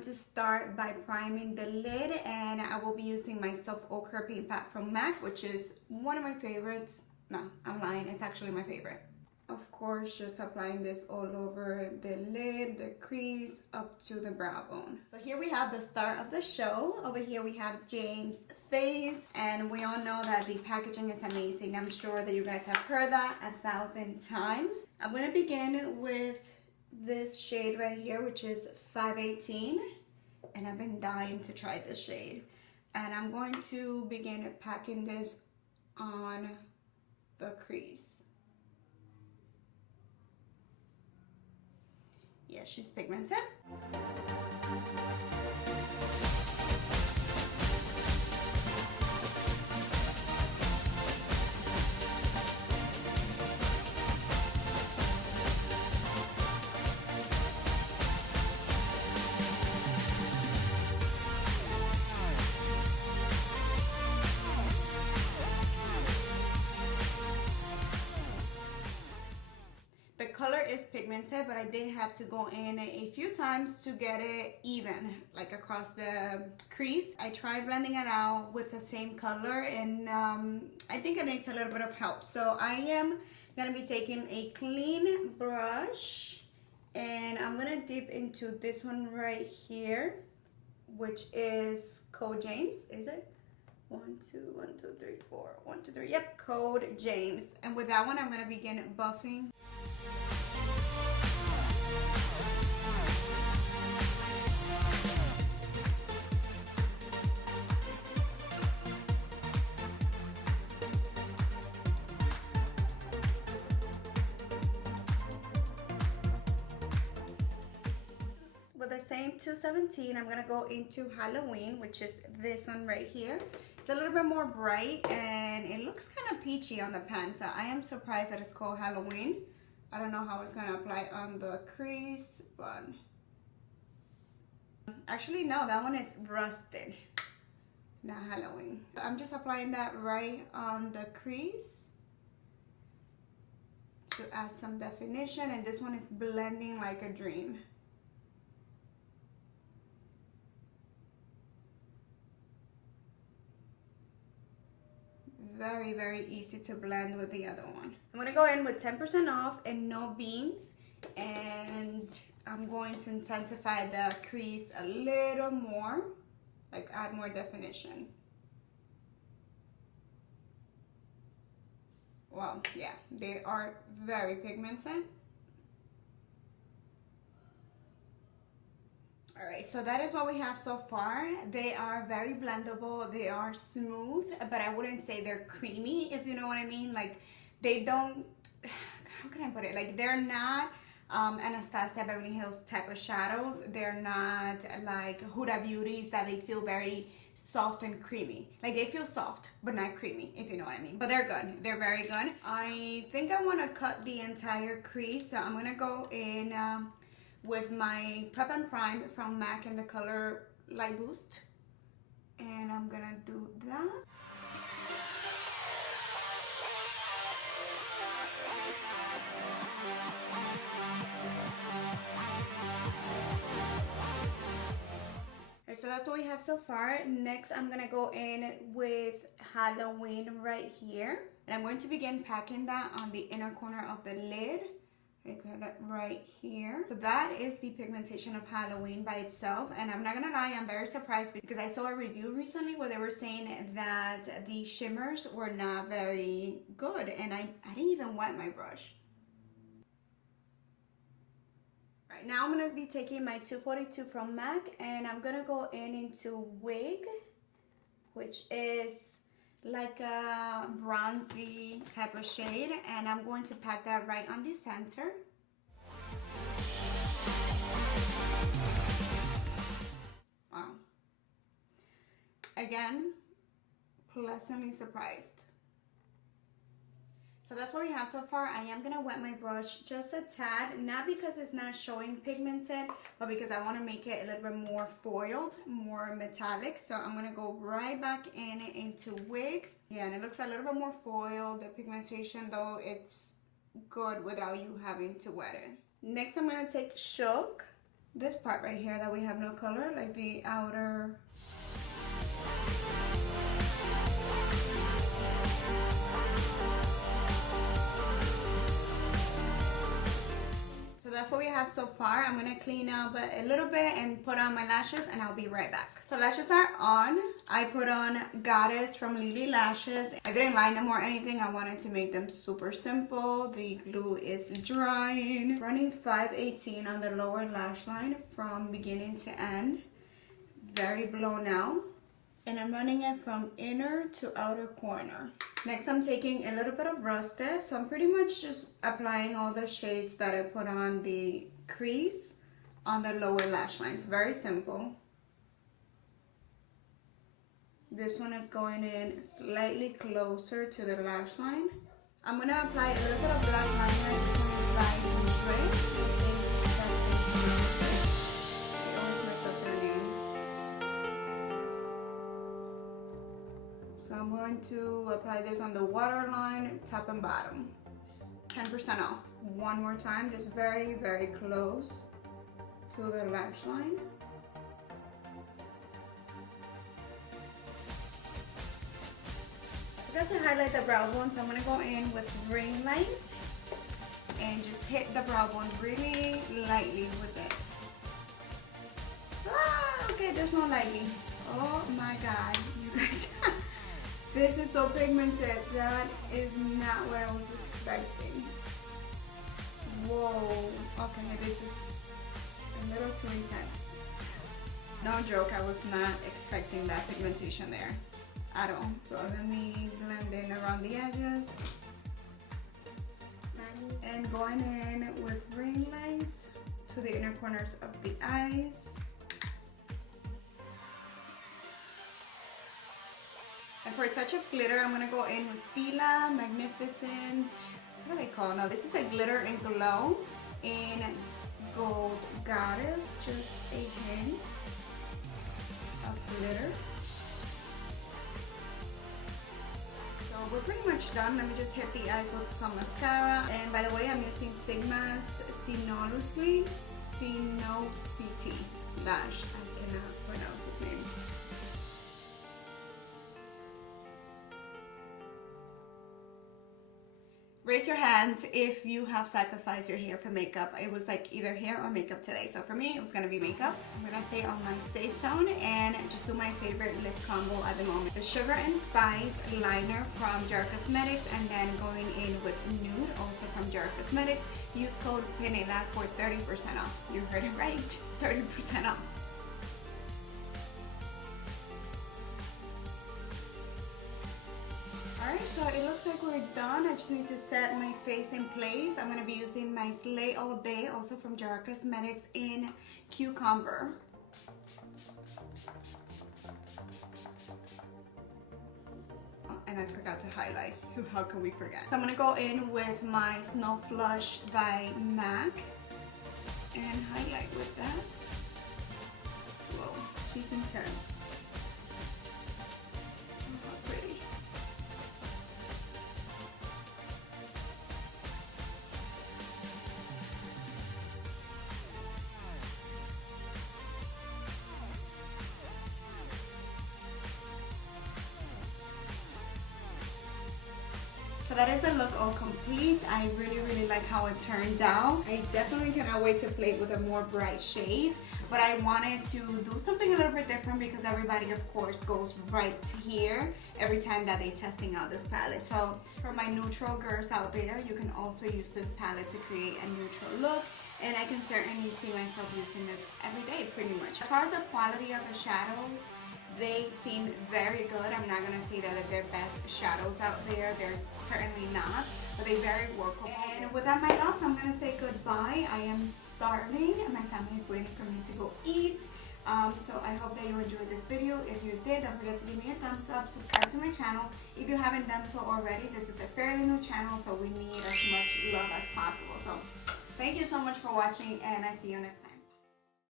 going to start by priming the lid, and I will be using my Soft Ochre paint pat from MAC, which is one of my favorites. No, I'm lying, it's actually my favorite. Of course, just applying this all over the lid, the crease, up to the brow bone. So here we have the start of the show. Over here we have James' face, and we all know that the packaging is amazing. I'm sure that you guys have heard that 1,000 times. I'm gonna begin with this shade right here, which is 518, and I've been dying to try this shade. And I'm going to begin packing this on the crease. Yeah, she's pigmented. The color is pigmented, but I did have to go in a few times to get it even, like across the crease. I tried blending it out with the same color, and I think it needs a little bit of help. So I am gonna be taking a clean brush, and I'm gonna dip into this one right here, which is Code James, is it? 1, 2, 1, 2, 3, 4, 1, 2, 3. Yep, Code James. And with that one, I'm gonna begin buffing. With the same 217, I'm gonna go into Halloween, which is this one right here. It's a little bit more bright, and it looks kind of peachy on the pen, so I am surprised that it's called Halloween. I don't know how it's gonna apply on the crease, but actually no, that one is Rusted, not Halloween. I'm just applying that right on the crease to add some definition, and this one is blending like a dream. Very, very easy to blend with the other one. I'm gonna go in with 10% off and no beans, and I'm going to intensify the crease a little more, like add more definition. Well, yeah, they are very pigmented. Alright, so that is what we have so far. They are very blendable, they are smooth, but I wouldn't say they're creamy, if you know what I mean. Like, they don't, how can I put it? Like, they're not Anastasia Beverly Hills type of shadows. They're not like Huda Beauties that they feel very soft and creamy. Like, they feel soft, but not creamy, if you know what I mean. But they're good, they're very good. I think I want to cut the entire crease, so I'm gonna go in with my Prep and Prime from MAC in the color Light Boost, and I'm gonna do that. So that's what we have so far. Next, I'm gonna go in with Halloween right here, and I'm going to begin packing that on the inner corner of the lid. I got it right here. So that is the pigmentation of Halloween by itself, and I'm not gonna lie, I'm very surprised because I saw a review recently where they were saying that the shimmers were not very good, and I didn't even wet my brush. Right, now I'm gonna be taking my 242 from MAC, and I'm gonna go into Wig, which is like a bronzy type of shade, and I'm going to pack that right on the center. Wow. Again, pleasantly surprised. So that's what we have so far. I am gonna wet my brush just a tad, not because it's not showing pigmented, but because I want to make it a little bit more foiled, more metallic. So I'm gonna go right back into Wig. Yeah, and it looks a little bit more foiled. The pigmentation, though, it's good without you having to wet it. Next, I'm gonna take Shook, this part right here that we have no color, like the outer. So that's what we have so far. I'm gonna clean up a little bit and put on my lashes, and I'll be right back. So lashes are on. I put on Goddess from Lilly Lashes. I didn't line them or anything. I wanted to make them super simple. The glue is drying. Running 518 on the lower lash line from beginning to end. Very blown out. And I'm running it from inner to outer corner. Next, I'm taking a little bit of Rusted. So I'm pretty much just applying all the shades that I put on the crease on the lower lash lines. Very simple. This one is going in slightly closer to the lash line. I'm going to apply a little bit of black liner to apply each way. So I'm going to apply this on the waterline, top and bottom. 10% off. One more time, just very, very close to the lash line. I got to highlight the brow bone, so I'm going to go in with ring light and just hit the brow bone really lightly with it. Ah, okay, there's no lightly. Oh my god, you guys. This is so pigmented. That is not what I was expecting. Whoa. Okay, this is a little too intense. No joke, I was not expecting that pigmentation there at all. So let me blend in around the edges. And going in with ring light to the inner corners of the eyes. And for a touch of glitter, I'm going to go in with Fila Magnificent, what do they call it? No, this is a glitter and glow in Gold Goddess. Just a hint of glitter. So we're pretty much done. Let me just hit the eyes with some mascara. And by the way, I'm using Sigma's Sinuously CT Lash. I cannot pronounce his name. Raise your hand if you have sacrificed your hair for makeup. It was like either hair or makeup today. So for me, it was going to be makeup. I'm going to stay on my safe zone and just do my favorite lip combo at the moment. The Sugar and Spice liner from Jar Cosmetics, and then going in with Nude, also from Jar Cosmetics. Use code PENELA for 30% off. You heard it right, 30% off. Alright, so it looks like we're done. I just need to set my face in place. I'm going to be using my Slay All Day, also from Jar Cosmetics, in Cucumber. And I forgot to highlight. How can we forget? So I'm going to go in with my Snow Flush by MAC and highlight with that. Whoa, she's intense. So that is the look all complete. I really like how it turned out. I definitely cannot wait to play with a more bright shade, but I wanted to do something a little bit different because everybody of course goes right here every time that they're testing out this palette. So for my neutral girls out there, you can also use this palette to create a neutral look, and I can certainly see myself using this every day pretty much. As far as the quality of the shadows, they seem very good. I'm not going to say that they're best shadows out there. They're certainly not, but they're very workable. And with that, my loves, I'm going to say goodbye. I am starving and my family is waiting for me to go eat. So I hope that you enjoyed this video. If you did, don't forget to give me a thumbs up, subscribe to my channel. If you haven't done so already, this is a fairly new channel, so we need as much love as possible. So thank you so much for watching, and I see you next time.